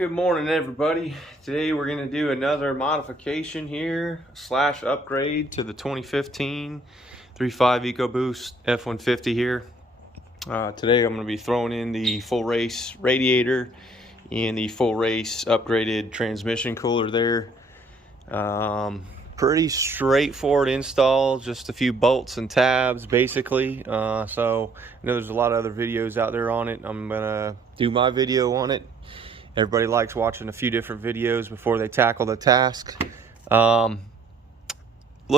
Good morning, everybody. Today we're going to do another modification here slash upgrade to the 2015 3.5 EcoBoost F150 here. Today I'm going to be throwing in the full race radiator and the full race upgraded transmission cooler there. Pretty straightforward install, just a few bolts and tabs basically. So I know there's a lot of other videos out there on it. I'm going to do my video on it. Everybody likes watching a few different videos before they tackle the task. Look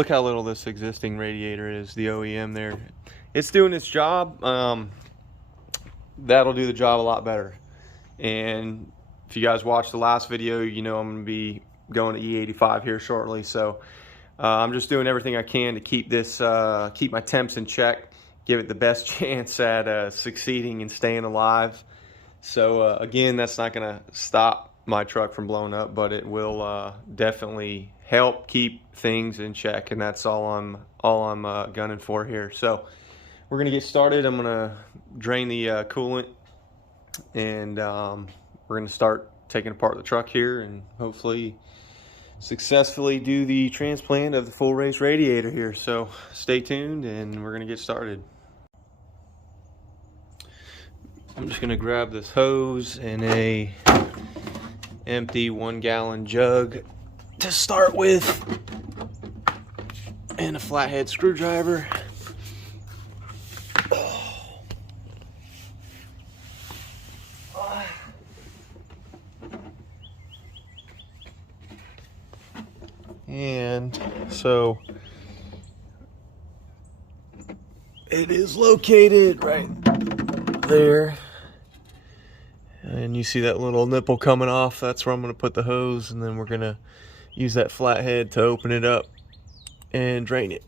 how little this existing radiator is, the OEM there. It's doing its job. That'll do the job a lot better. And if you guys watched the last video, you know I'm going to be going to E85 here shortly. So I'm just doing everything I can to keep this, keep my temps in check, give it the best chance at succeeding and staying alive. So again, that's not going to stop my truck from blowing up, but it will definitely help keep things in check, and that's all I'm gunning for here. So we're going to get started. I'm going to drain the coolant, and we're going to start taking apart the truck here and hopefully successfully do the transplant of the full race radiator here. So stay tuned, and we're going to get started. I'm just going to grab this hose and a empty 1-gallon jug to start with, and a flathead screwdriver. And so it is located right there, and you see that little nipple coming off. That's where I'm going to put the hose, and then we're going to use that flathead to open it up and drain it.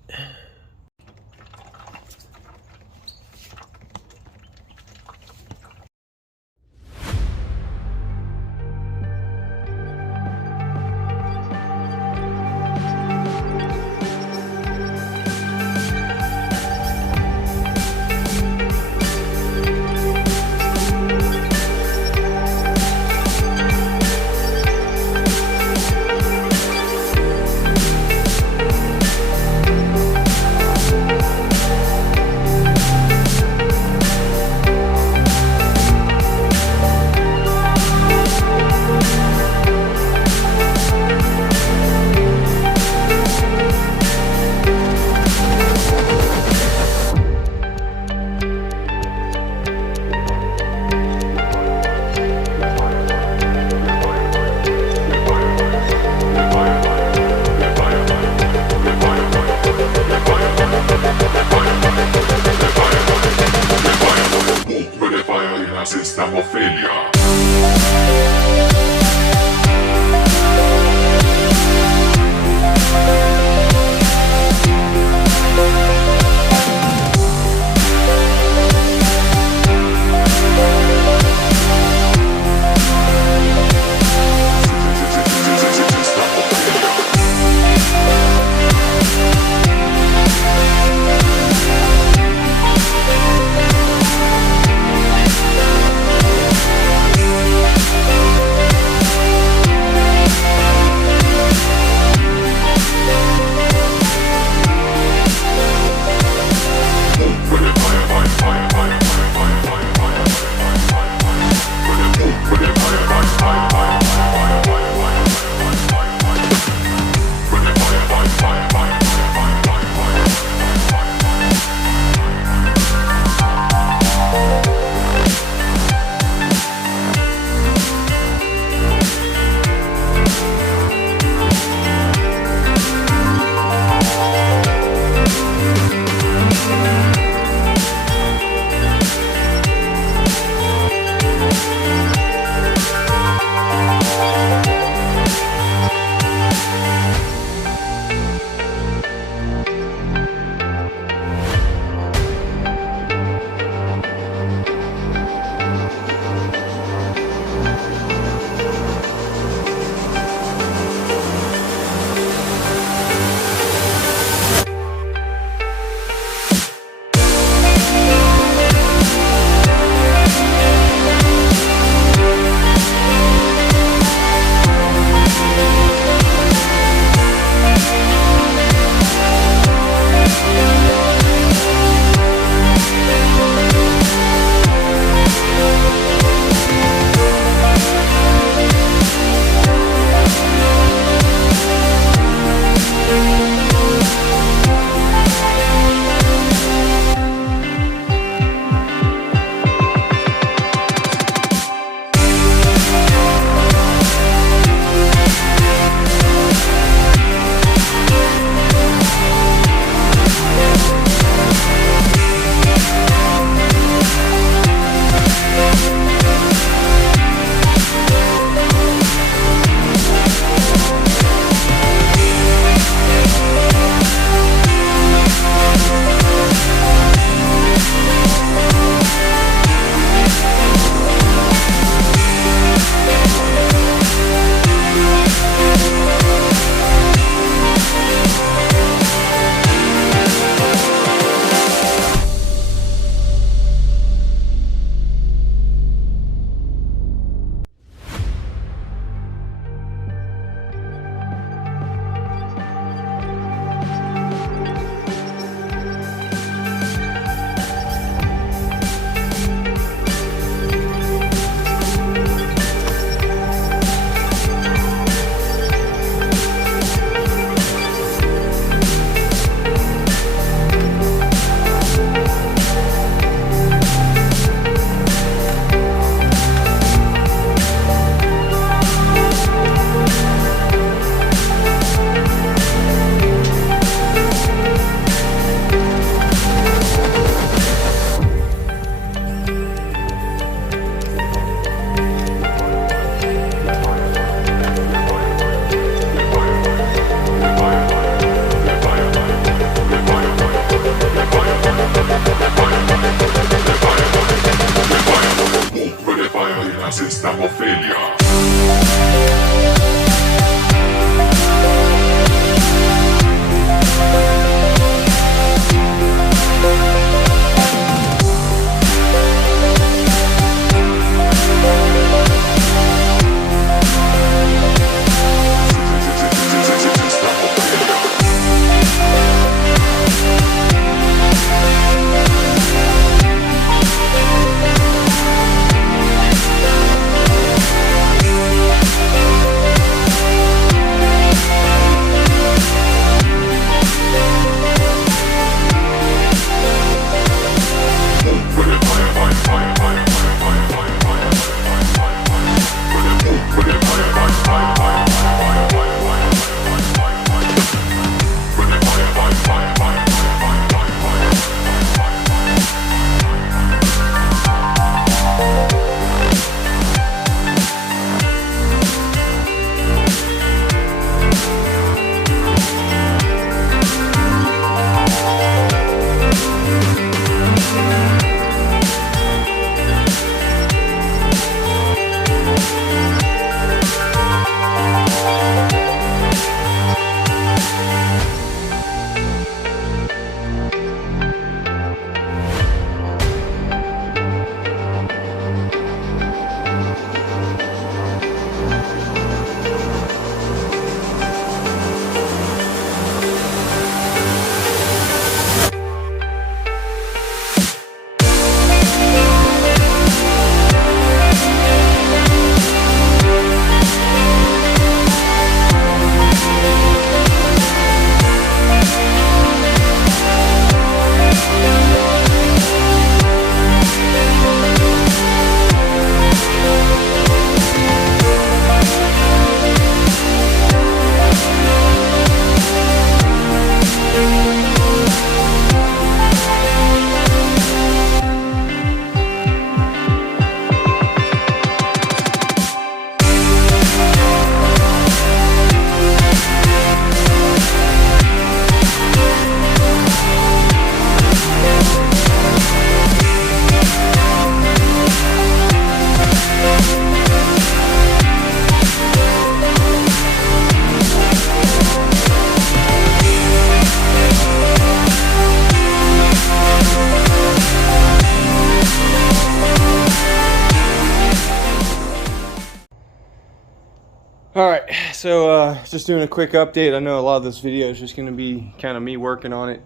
so just doing a quick update. I know a lot of this video is just going to be kind of me working on it.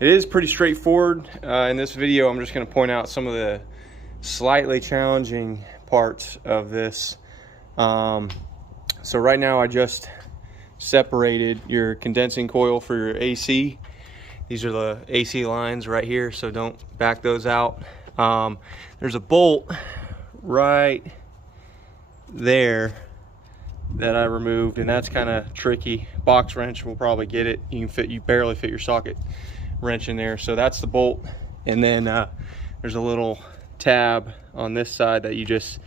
It is pretty straightforward. In this video, I'm just going to point out some of the slightly challenging parts of this. So right now I just separated your condensing coil for your AC. These are the AC lines right here, so don't back those out. There's a bolt right there that I removed, and that's kind of tricky. Box wrench will probably get it. You barely fit your socket wrench in there. So that's the bolt, and then there's a little tab on this side that you just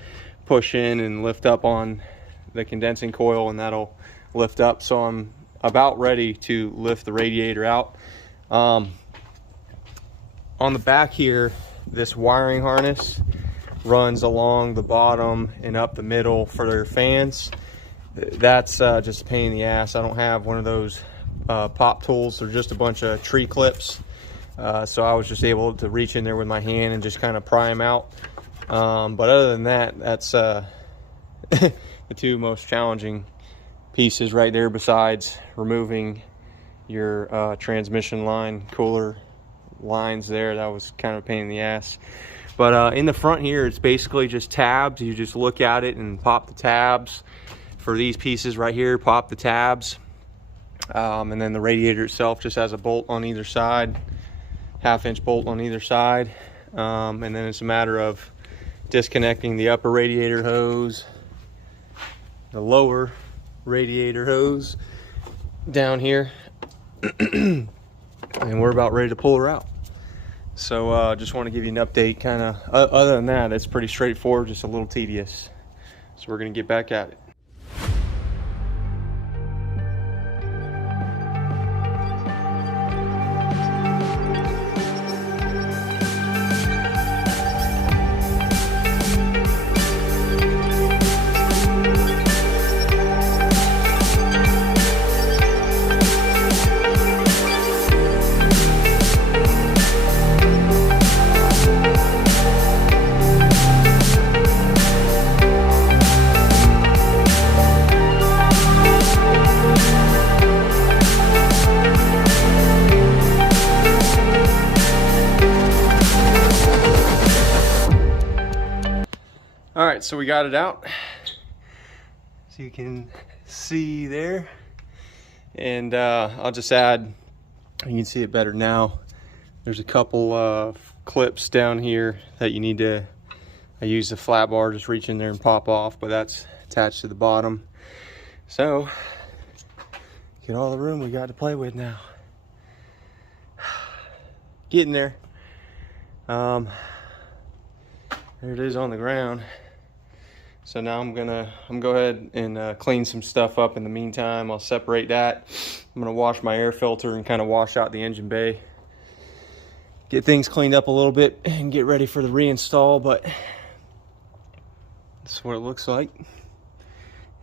push in and lift up on the condensing coil, and that'll lift up. So I'm about ready to lift the radiator out. On the back here, this wiring harness runs along the bottom and up the middle for their fans. That's just a pain in the ass. I don't have one of those pop tools. They're just a bunch of tree clips. So I was just able to reach in there with my hand and just kind of pry them out. But other than that, that's the two most challenging pieces right there, besides removing your transmission line cooler lines there. That was kind of a pain in the ass. But in the front here, it's basically just tabs. You just look at it and pop the tabs. For these pieces right here, pop the tabs. And then the radiator itself just has a bolt on either side, 1/2-inch bolt on either side. And then it's a matter of disconnecting the upper radiator hose, the lower radiator hose down here, and we're about ready to pull her out. So just want to give you an update. Kind of other than that, it's pretty straightforward, just a little tedious. So we're going to get back at it. All right, so we got it out, so you can see there. And I'll just add, you can see it better now, there's a couple of clips down here that you need to, I use the flat bar, just reach in there and pop off, but that's attached to the bottom. So get all the room we got to play with now. Getting there. There it is on the ground. So now I'm gonna go ahead and clean some stuff up in the meantime. I'll separate that. I'm gonna wash my air filter and kind of wash out the engine bay. Get things cleaned up a little bit and get ready for the reinstall, but this is what it looks like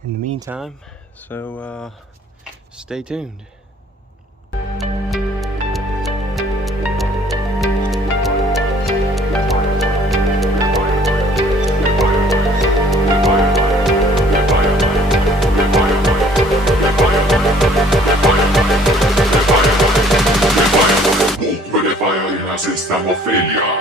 in the meantime. So stay tuned. Ofelia.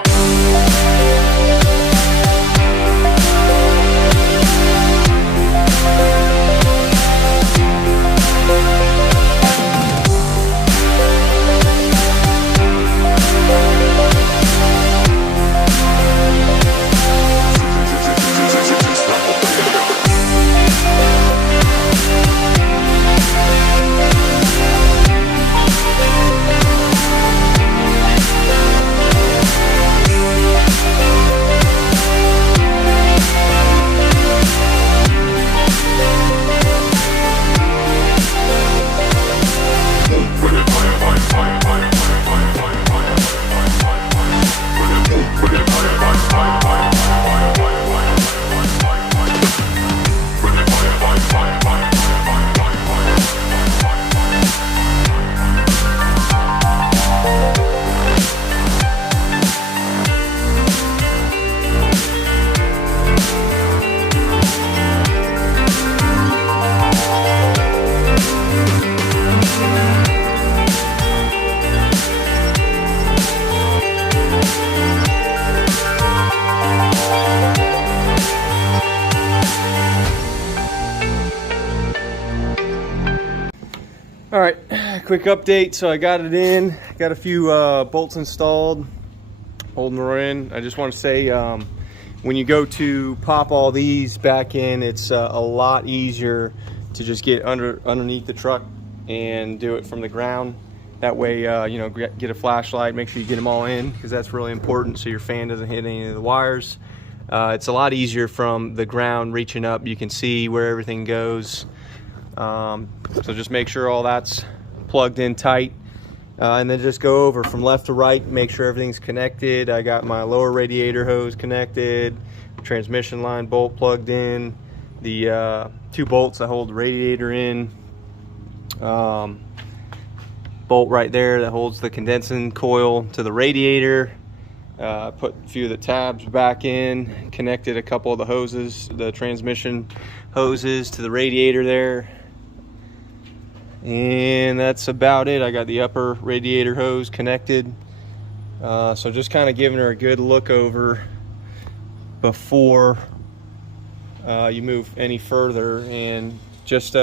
quick update. So I got it in, got a few bolts installed, holding her in. I just want to say, when you go to pop all these back in, it's a lot easier to just get underneath the truck and do it from the ground. That way, you know, get a flashlight, make sure you get them all in, because that's really important so your fan doesn't hit any of the wires. It's a lot easier from the ground reaching up. You can see where everything goes. So just make sure all that's plugged in tight. And then just go over from left to right, make sure everything's connected. I got my lower radiator hose connected, transmission line bolt plugged in, the 2 bolts that hold the radiator in, bolt right there that holds the condensing coil to the radiator. Put a few of the tabs back in, connected a couple of the hoses, the transmission hoses to the radiator there. And that's about it. I got the upper radiator hose connected. So just kind of giving her a good look over before you move any further, and just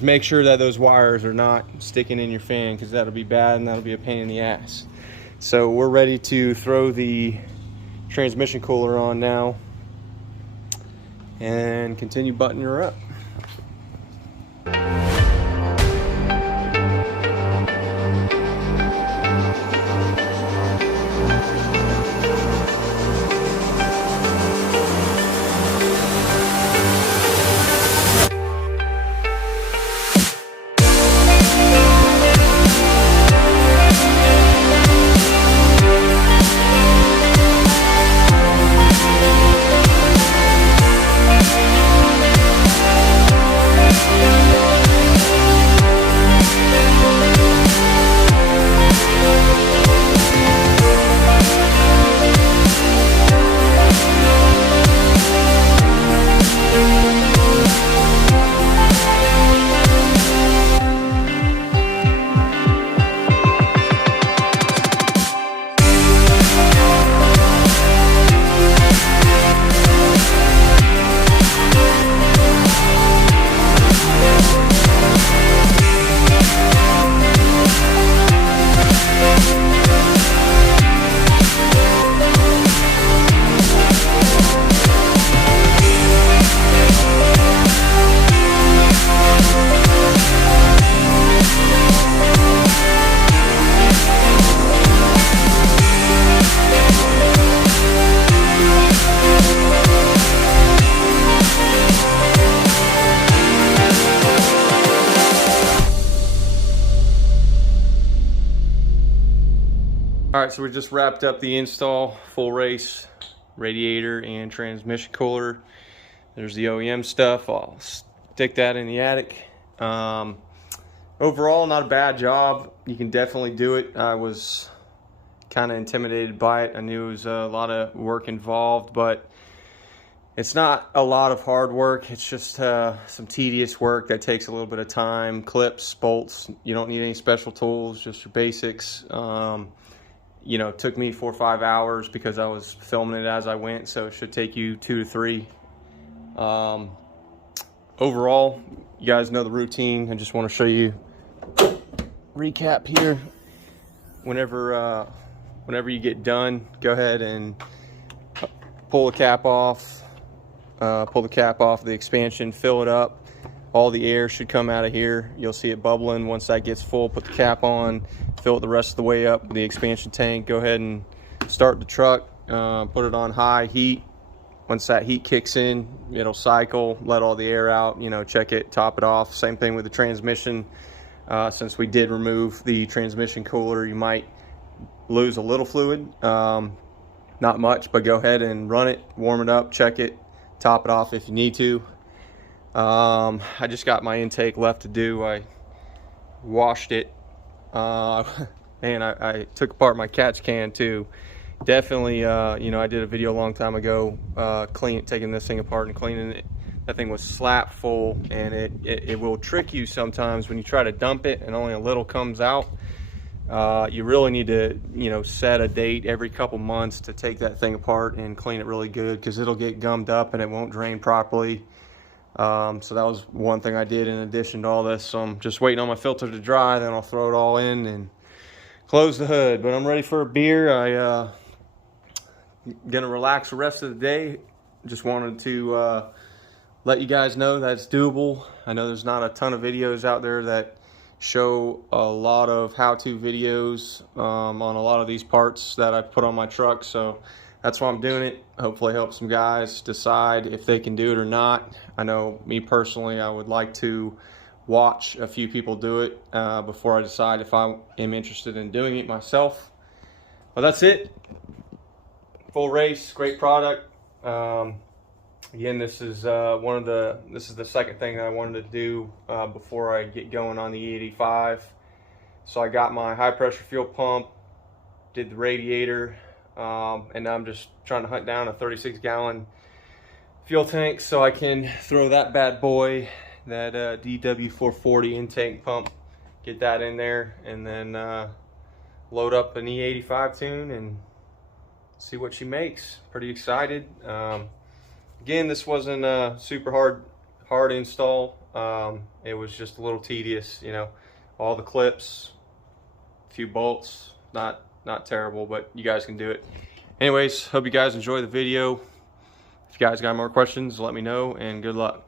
make sure that those wires are not sticking in your fan, because that'll be bad and that'll be a pain in the ass. So we're ready to throw the transmission cooler on now and continue buttoning her up. All right, so we just wrapped up the install, full race radiator and transmission cooler. There's the OEM stuff. I'll stick that in the attic. Overall, not a bad job. You can definitely do it. I was kind of intimidated by it. I knew it was a lot of work involved, but it's not a lot of hard work. It's just some tedious work that takes a little bit of time. Clips, bolts, you don't need any special tools, just your basics. You know, it took me 4 or 5 hours because I was filming it as I went, so it should take you 2 to 3. Overall, you guys know the routine. I just want to show you recap here. Whenever you get done, go ahead and pull the cap off. Pull the cap off the expansion, fill it up. All the air should come out of here. You'll see it bubbling. Once that gets full, put the cap on, fill it the rest of the way up with the expansion tank. Go ahead and start the truck, put it on high heat. Once that heat kicks in, it'll cycle, let all the air out, you know, check it, top it off. Same thing with the transmission. Since we did remove the transmission cooler, you might lose a little fluid. Not much, but go ahead and run it, warm it up, check it, top it off if you need to. I just got my intake left to do. I washed it. Man, I took apart my catch can too. Definitely, you know, I did a video a long time ago, taking this thing apart and cleaning it. That thing was slap full, and it will trick you sometimes when you try to dump it and only a little comes out. You really need to, you know, set a date every couple months to take that thing apart and clean it really good, because it'll get gummed up and it won't drain properly. So that was one thing I did in addition to all this. So I'm just waiting on my filter to dry, then I'll throw it all in and close the hood. But I'm ready for a beer. Gonna relax the rest of the day. Just wanted to let you guys know that it's doable. I know there's not a ton of videos out there that show a lot of how-to videos on a lot of these parts that I put on my truck, so that's why I'm doing it. Hopefully help some guys decide if they can do it or not. I know me personally, I would like to watch a few people do it before I decide if I am interested in doing it myself. Well, that's it. Full Race, great product. Again, this is the second thing that I wanted to do before I get going on the E85. So I got my high pressure fuel pump, did the radiator, and now I'm just trying to hunt down a 36-gallon fuel tank so I can throw that bad boy, that DW440 intake pump, get that in there, and then load up an E85 tune and see what she makes. Pretty excited. Again, this wasn't a super hard install. It was just a little tedious, you know. All the clips, a few bolts, not terrible, but you guys can do it. Anyways, hope you guys enjoy the video. If you guys got more questions, let me know, and good luck.